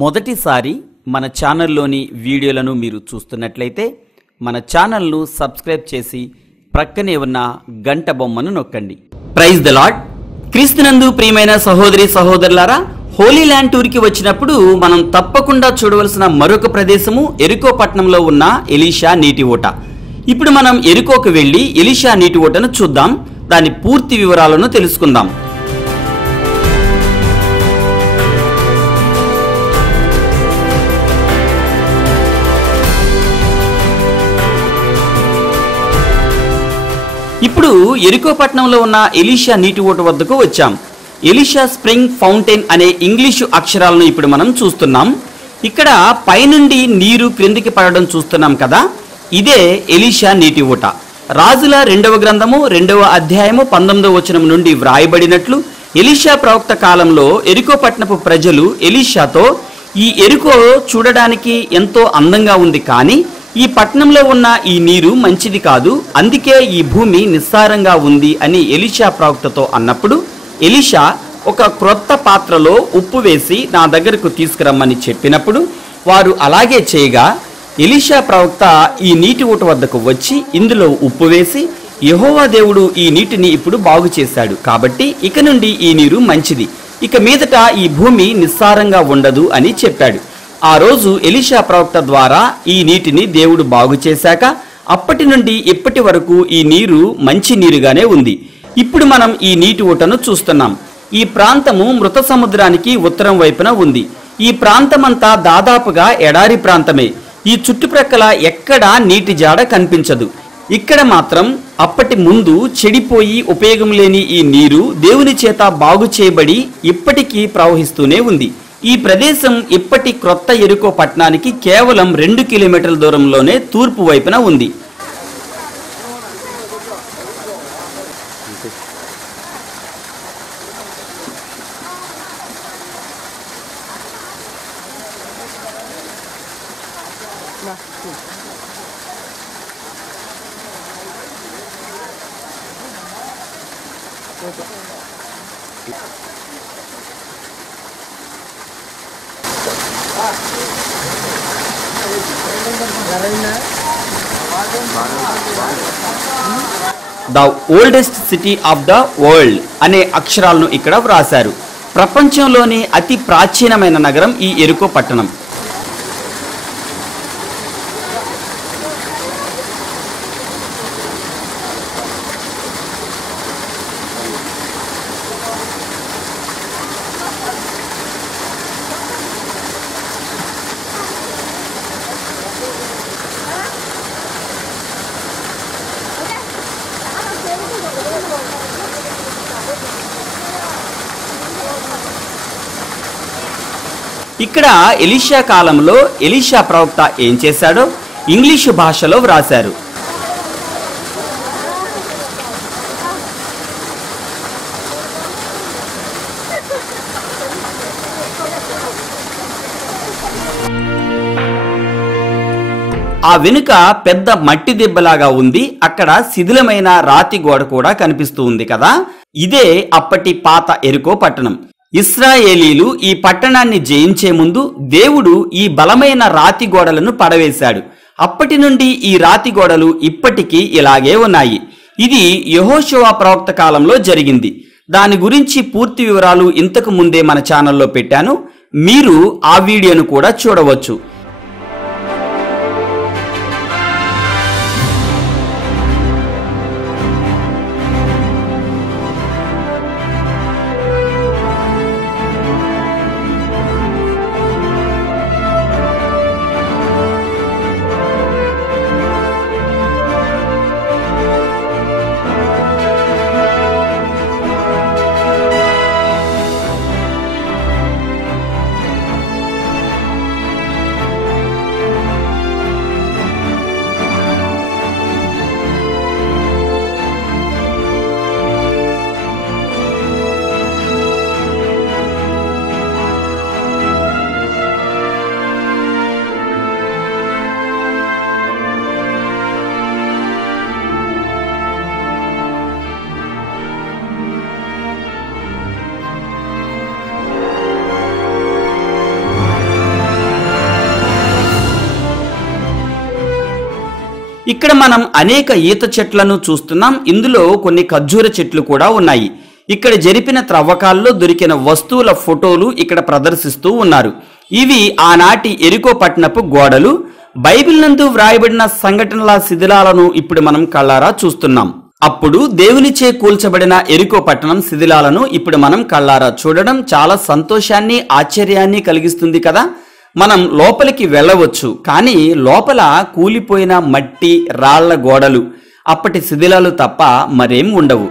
మొదటిసారి మన ఛానల్లోని వీడియోలను మీరు చూస్తున్నట్లయితే మన ఛానల్ను సబ్స్క్రైబ్ చేసి ప్రక్కనే ఉన్న గంట బొమ్మను నొక్కండి. Praise the lord. క్రీస్తునందు ప్రియమైన సహోదరి సహోదరులారా, హోలీ ల్యాండ్ టూర్కి వచ్చినప్పుడు మనం తప్పకుండా చూడవలసిన మరొక ప్రదేశము ఎరికో పట్టణంలో ఉన్న ఎలీషా నీటి ఊట. ఇప్పుడు మనం ఎరికోకు వెళ్ళి ఎలీషా నీటి ఊటను చూద్దాం, దాని పూర్తి వివరాలను తెలుసుకుందాం. ఇప్పుడు ఎరికో పట్టణంలో ఉన్న ఎలీషా నీటి ఊట వద్దకు వచ్చాం. ఎలీషా స్ప్రింగ్ ఫౌంటైన్ అనే ఇంగ్లీషు అక్షరాలను ఇప్పుడు మనం చూస్తున్నాం. ఇక్కడ పైనుండి నీరు క్రిందికి పడడం చూస్తున్నాం కదా, ఇదే ఎలీషా నీటి ఊట. రాజుల 2వ గ్రంథము 2వ అధ్యాయము 19వ వచనం నుండి వ్రాయబడినట్లు, ఎలీషా ప్రవక్త కాలంలో ఎరికో పట్టణపు ప్రజలు ఎలీషాతో, ఈ ఎరికో చూడడానికి ఎంతో అందంగా ఉంది, కానీ ఈ పట్టణంలో ఉన్న ఈ నీరు మంచిది కాదు, అందుకే ఈ భూమి నిస్సారంగా ఉంది అని ఎలీషా ప్రవక్తతో అన్నప్పుడు, ఎలీషా ఒక క్రొత్త పాత్రలో ఉప్పు వేసి నా దగ్గరకు తీసుకురమ్మని చెప్పినప్పుడు వారు అలాగే చేయగా, ఎలీషా ప్రవక్త ఈ నీటి ఊట వద్దకు వచ్చి ఇందులో ఉప్పు వేసి, యెహోవా దేవుడు ఈ నీటిని ఇప్పుడు బాగు చేశాడు, కాబట్టి ఇక నుండి ఈ నీరు మంచిది, ఇక మీదట ఈ భూమి నిస్సారంగా ఉండదు అని చెప్పాడు. ఆ రోజు ఎలీషా ప్రవక్త ద్వారా ఈ నీటిని దేవుడు బాగు చేశాక అప్పటి నుండి ఇప్పటి వరకు ఈ నీరు మంచి నీరుగానే ఉంది. ఇప్పుడు మనం ఈ నీటి ఊటను చూస్తున్నాం. ఈ ప్రాంతము మృత సముద్రానికి ఉత్తరం వైపున ఉంది. ఈ ప్రాంతమంతా దాదాపుగా ఎడారి ప్రాంతమే. ఈ చుట్టుప్రక్కల ఎక్కడా నీటి జాడ కనిపించదు. ఇక్కడ మాత్రం అప్పటి ముందు చెడిపోయి ఉపయోగం లేని ఈ నీరు దేవుని చేత బాగు చేయబడి ఇప్పటికీ ప్రవహిస్తూనే ఉంది. ఈ ప్రదేశం ఇప్పటి క్రొత్త ఎరికో పట్టణానికి కేవలం 2 కిలోమీటర్ల దూరంలోనే తూర్పు వైపున ఉంది. The oldest city of the world అనే అక్షరాలను ఇక్కడ వ్రాశారు. ప్రపంచంలోని అతి ప్రాచీనమైన నగరం ఈ ఎరికో పట్టణం. ఇక్కడ ఎలీషా కాలంలో ఎలీషా ప్రవక్త ఏం చేశాడో ఇంగ్లీషు భాషలో వ్రాశారు. ఆ వెనుక పెద్ద మట్టి దెబ్బలాగా ఉంది, అక్కడ శిథిలమైన రాతి గోడ కూడా కనిపిస్తూ ఉంది కదా, ఇదే అప్పటి పాత ఎరికో పట్టణం. ఇశ్రాయేలీలు ఈ పట్టణాన్ని జయించే ముందు దేవుడు ఈ బలమైన రాతి గోడలను పడవేశాడు. అప్పటి నుండి ఈ రాతి గోడలు ఇప్పటికీ ఇలాగే ఉన్నాయి. ఇది యెహోషువ ప్రవక్త కాలంలో జరిగింది. దాని గురించి పూర్తి వివరాలు ఇంతకు ముందే మన ఛానల్లో పెట్టాను, మీరు ఆ వీడియోను కూడా చూడవచ్చు. ఇక్కడ మనం అనేక ఈత చెట్లను చూస్తున్నాం. ఇందులో కొన్ని ఖర్జూర చెట్లు కూడా ఉన్నాయి. ఇక్కడ జరిపిన త్రవ్వకాల్లో దొరికిన వస్తువుల ఫోటోలు ఇక్కడ ప్రదర్శిస్తూ ఉన్నారు. ఇవి ఆనాటి ఎరికో పట్టణపు గోడలు. బైబిల్ నందు వ్రాయబడిన సంఘటనల శిథిలాలను ఇప్పుడు మనం కళ్ళారా చూస్తున్నాం. అప్పుడు దేవునిచే కూల్చబడిన ఎరికో పట్టణం శిథిలాలను ఇప్పుడు మనం కళ్ళారా చూడడం చాలా సంతోషాన్ని ఆశ్చర్యాన్ని కలిగిస్తుంది కదా. మనం లోపలికి వెళ్ళవచ్చు, కానీ లోపల కూలిపోయిన మట్టి రాళ్ల గోడలు, అప్పటి శిథిలాలు తప్ప మరేం ఉండవు.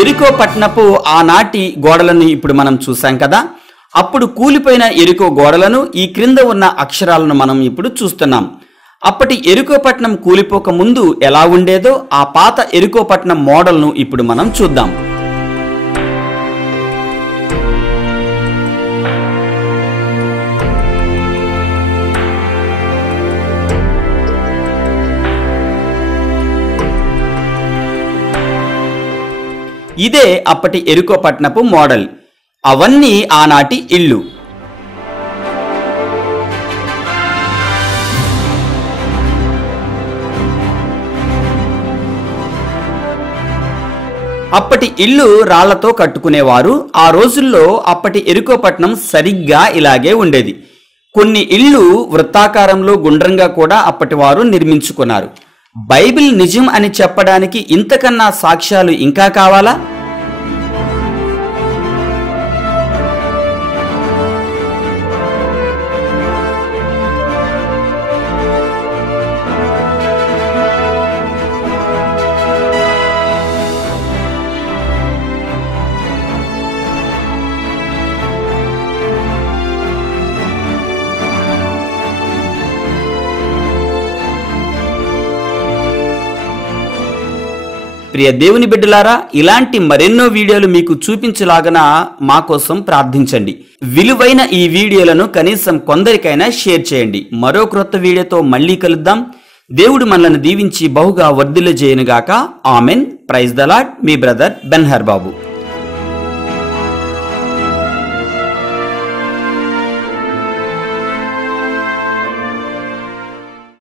ఎరికో పట్టణపు ఆనాటి గోడలను ఇప్పుడు మనం చూసాం కదా. అప్పుడు కూలిపోయిన ఎరికో గోడలను, ఈ క్రింద ఉన్న అక్షరాలను మనం ఇప్పుడు చూస్తున్నాం. అప్పటి ఎరికో పట్టణం కూలిపోక ముందు ఎలా ఉండేదో ఆ పాత ఎరికో పట్టణం మోడల్ను ఇప్పుడు మనం చూద్దాం. ఇదే అప్పటి ఎరికో పట్టణపు మోడల్. అవన్నీ ఆనాటి ఇళ్ళు. అప్పటి ఇళ్ళు రాళ్లతో కట్టుకునేవారు. ఆ రోజుల్లో అప్పటి ఎరికో పట్టణం సరిగ్గా ఇలాగే ఉండేది. కొన్ని ఇళ్ళు వృత్తాకారంలో గుండ్రంగా కూడా అప్పటి వారు నిర్మించుకున్నారు. బైబిల్ నిజం అని చెప్పడానికి ఇంతకన్నా సాక్ష్యాలు ఇంకా కావాలా? ప్రియ దేవుని బిడ్డలారా, ఇలాంటి మరెన్నో వీడియోలు మీకు చూపించలాగన మా కోసం ప్రార్థించండి. విలువైన ఈ వీడియోలను కనీసం కొందరికైనా షేర్ చేయండి. మరో క్రొత్త వీడియోతో మళ్ళీ కలుద్దాం. దేవుడు మనల్ని దీవించి బహుగా వర్ధిల్లజేయునుగాక. ఆమెన్. Praise the lord. మీ బ్రదర్ బెన్హర్ బాబు.